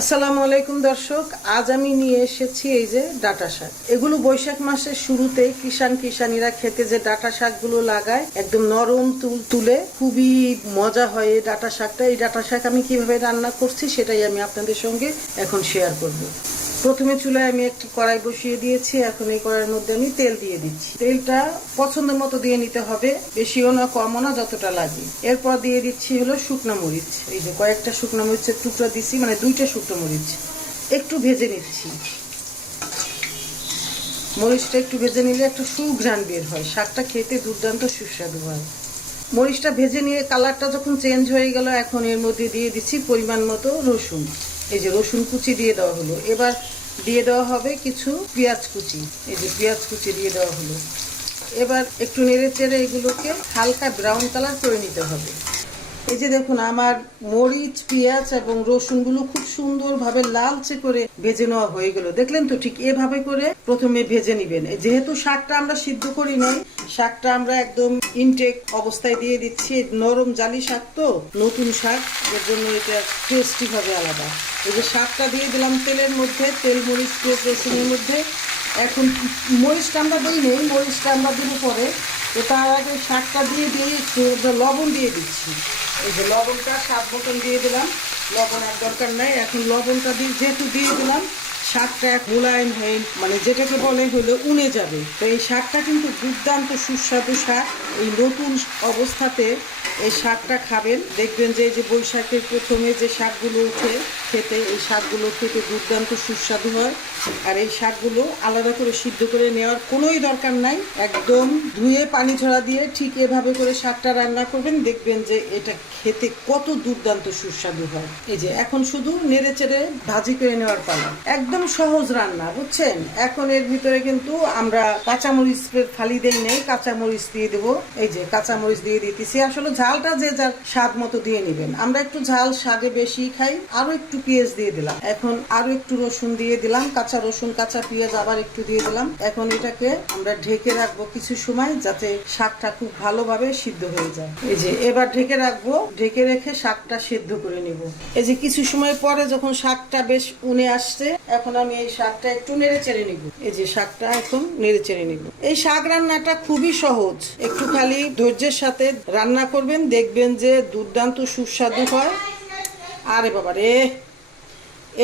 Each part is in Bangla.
আসসালামু আলাইকুম দর্শক, আজ আমি নিয়ে এসেছি এই যে ডাঁটা শাক। এগুলো বৈশাখ মাসের শুরুতেই কিষানীরা খেতে যে ডাঁটা শাকগুলো লাগায়, একদম নরম তুলে খুবই মজা হয় এই ডাঁটা শাকটা। এই ডাঁটা শাক আমি কিভাবে রান্না করছি সেটাই আমি আপনাদের সঙ্গে এখন শেয়ার করব। প্রথমে চুলায় আমি একটি কড়াই বসিয়ে দিয়েছি। এখন এই কড়াইয়ের মধ্যে আমি তেল দিয়ে দিচ্ছি। তেলটা পছন্দ মতো দিয়ে নিতে হবে, বেশিও না কমও না, যতটা লাগে। এরপর দিয়ে দিচ্ছি হলো শুকনো মরিচ। এই যে কয়েকটা শুকনো মরিচের টুকরা দিচ্ছি, মানে 2টা শুকনো মরিচ। একটু ভেজে নিচ্ছি। মরিচটা একটু ভেজে নিলে একটা সুঘ্রাণ বের হয়, শাকটা খেতে দুর্দান্ত সুস্বাদু হয়। মরিচটা ভেজে নিয়ে কালারটা যখন চেঞ্জ হয়ে গেল, এখন এর মধ্যে দিয়ে দিচ্ছি পরিমাণ মতো রসুন। এই যে রসুন কুচি দিয়ে দেওয়া হলো। এবার দিয়ে দেওয়া হবে কিছু পেঁয়াজ কুচি। এই যে পেঁয়াজ কুচি দিয়ে দেওয়া হলো। এবার একটু নেড়ে চেড়ে এগুলোকে হালকা ব্রাউন কালার করে নিতে হবে। এই যে দেখুন, আমার মরিচ, পেঁয়াজ এবং রসুনগুলো খুব সুন্দরভাবে লালচে করে ভেজে নেওয়া হয়ে গেল। দেখলেন তো? ঠিক এভাবে করে প্রথমে ভেজে নিবেন। যেহেতু শাকটা আমরা সিদ্ধ করি নাই, শাকটা আমরা একদম ইনটেক অবস্থায় দিয়ে দিচ্ছি। নরম জালি শাক তো, নতুন শাক, এর জন্য এটা টেস্টি হবে আলাদা। এই যে শাকটা দিয়ে দিলাম তেলের মধ্যে, তেল, মরিচ, পেঁয়াজ, রসুনের মধ্যে। এখন মরিচটা আমরা দিই নেই, মরিচটা আমরা দিব পরে। তো তার আগে শাকটা দিয়ে একটু লবণ দিয়ে দিচ্ছি। এই যে লবণটা স্বাদ মতন দিয়ে দিলাম। লবণ আর দরকার নাই। এখন লবণটা যেহেতু দিয়ে দিলাম, শাকটা মোলায়েম হয়ে, মানে যেটাকে বলে হলো উনে যাবে। তো এই শাকটা কিন্তু দুর্দান্ত সুস্বাদু শাক। এই নতুন অবস্থাতে এই শাকটা খাবেন, দেখবেন যে এই যে বৈশাখের প্রথমে যে শাকগুলো উঠে খেতে, এই শাকগুলো খেতে দুর্দান্ত সুস্বাদু হয়। আর এই শাকগুলো আলাদা করে সিদ্ধ করে নেওয়ার কোনোই দরকার নাই। একদম ধুয়ে পানি ঝরা দিয়ে ঠিক এভাবে করে শাকটা রান্না করবেন, দেখবেন যে এটা খেতে কত দুর্দান্ত সুস্বাদু হয়। এই যে এখন শুধু নেড়ে চেড়ে ভাজি করে নেওয়ার পালা। একদম সহজ রান্না, বুঝছেন? এখন এর ভিতরে কিন্তু আমরা কাঁচামরিচের ফালি দেই নেই, কাঁচামরিচ দিয়ে দেবো। এই যে কাঁচামরিচ দিয়ে দিতেছি। আসলে ঝালটা যে যার স্বাদ মতো দিয়ে নেবেন। আমরা একটু ঝাল স্বাদে বেশি খাই। আরো একটু পেঁয়াজ দিয়ে দিলাম। এখন আরো একটু রসুন দিয়ে দিলাম, কাঁচা রসুন, কাঁচা পেঁয়াজ আবার একটু দিয়ে দিলাম। এখন এটাকে আমরা ঢেকে রাখবো কিছু সময়, যাতে শাকটা খুব ভালোভাবে সিদ্ধ হয়ে যায়। এই যে এবার ঢেকে রাখবো, ঢেকে রেখে শাকটা সিদ্ধ করে নিব। এই যে কিছু সময় পরে যখন শাকটা বেশ উনে আসছে, এখন আমি এই শাকটা একটু নেড়ে চেড়ে নিব। এই যে শাকটা এখন নেড়ে চেড়ে নিব। এই শাক রান্নাটা খুবই সহজ, একটু খালি ধৈর্যের সাথে রান্না করবেন, দেখবেন যে দুর্দান্ত সুস্বাদু হয়। আরে বাবা রে,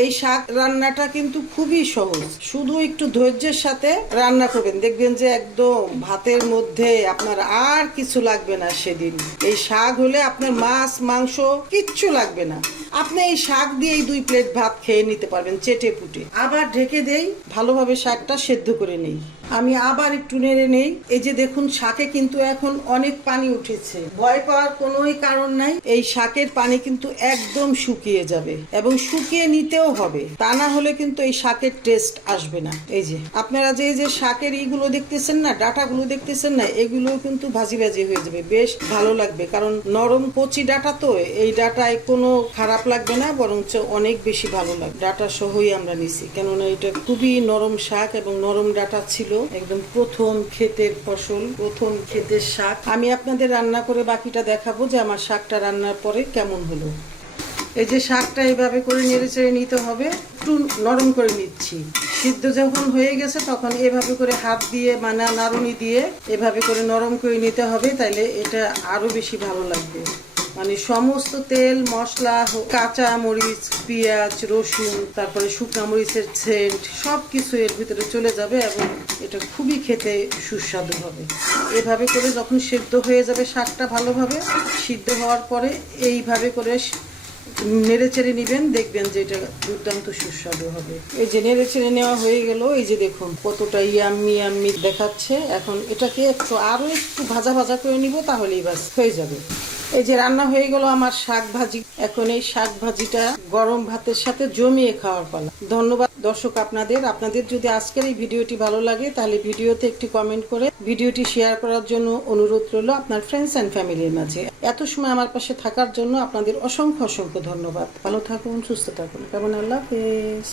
এই শাক রান্নাটা কিন্তু খুবই সহজ, শুধু একটু ধৈর্যের সাথে রান্না করবেন, দেখবেন যে একদম ভাতের মধ্যে আপনার আর কিছু লাগবে না সেদিন। এই শাক হলে আপনার মাছ, মাংস কিচ্ছু লাগবে না। আপনি এই শাক দিয়ে 2 প্লেট ভাত খেয়ে নিতে পারবেন চেটে পুটে। আবার ঢেকে দেই, ভালোভাবে শাকটা সেদ্ধ করে নেই। আমি আবার একটু নেড়ে নেই। এই যে দেখুন, শাকে কিন্তু এখন অনেক পানি উঠেছে। ভয় পাওয়ার কোনোই কারণ নাই। এই শাকের পানি কিন্তু একদম শুকিয়ে যাবে, এবং শুকিয়ে নিতেও হবে, তা না হলে কিন্তু এই শাকের টেস্ট আসবে না। এই যে আপনারা যে শাকের এইগুলো দেখতেছেন না, ডাঁটাগুলো দেখতেছেন না, এগুলো কিন্তু ভাজি ভাজি হয়ে যাবে, বেশ ভালো লাগবে। কারণ নরম কচি ডাঁটা তো, এই ডাঁটায় কোনো খারাপ লাগবে না, বরঞ্চ অনেক বেশি ভালো লাগবে। ডাঁটা সহই আমরা নিছি, কেননা এটা খুবই নরম শাক এবং নরম ডাঁটা ছিল। একদম প্রথম ক্ষেতের ফসল, প্রথম ক্ষেতের শাক। আমি আপনাদের রান্না করে বাকিটা দেখাবো যে আমার শাকটা রান্নার পরে কেমন হলো। এই যে শাকটা এইভাবে করে নেড়ে চেড়ে নিতে হবে, একটু নরম করে নিচ্ছি। সিদ্ধ যখন হয়ে গেছে তখন এভাবে করে হাত দিয়ে, মানে নাড়ুনি দিয়ে এভাবে করে নরম করে নিতে হবে, তাইলে এটা আরো বেশি ভালো লাগবে। মানে সমস্ত তেল, মশলা, কাঁচা মরিচ, পেঁয়াজ, রসুন, তারপরে শুকনো মরিচের সেন্ট সব কিছু এর ভিতরে চলে যাবে, এবং এটা খুবই খেতে সুস্বাদু হবে। এভাবে করে যখন সিদ্ধ হয়ে যাবে শাকটা, ভালোভাবে সিদ্ধ হওয়ার পরে এইভাবে করে নেড়ে চেড়ে নিবেন, দেখবেন যে এটা দুর্দান্ত সুস্বাদু হবে। এই যে নেড়ে চেড়ে নেওয়া হয়ে গেল। এই যে দেখুন কতটা ইয়াম্মি ইয়াম্মি দেখাচ্ছে। এখন এটাকে আরো একটু ভাজা ভাজা করে নিব, তাহলেই বাস হয়ে যাবে। এই যে রান্না হয়ে গেল আমার শাক ভাজি। এখন এই শাক ভাজিটা গরম ভাতের সাথে জমিয়ে খাওয়ার পালা। ধন্যবাদ দর্শক আপনাদের যদি আজকের এই ভিডিওটি ভালো লাগে, তাহলে ভিডিওতে একটি কমেন্ট করে ভিডিওটি শেয়ার করার জন্য অনুরোধ রইল আপনার ফ্রেন্ডস এন্ড ফ্যামিলির মাঝে। এত সময় আমার পাশে থাকার জন্য আপনাদের অসংখ্য অসংখ্য ধন্যবাদ। ভালো থাকুন, সুস্থ থাকুন। কেমন? আল্লাহ হাফেজ।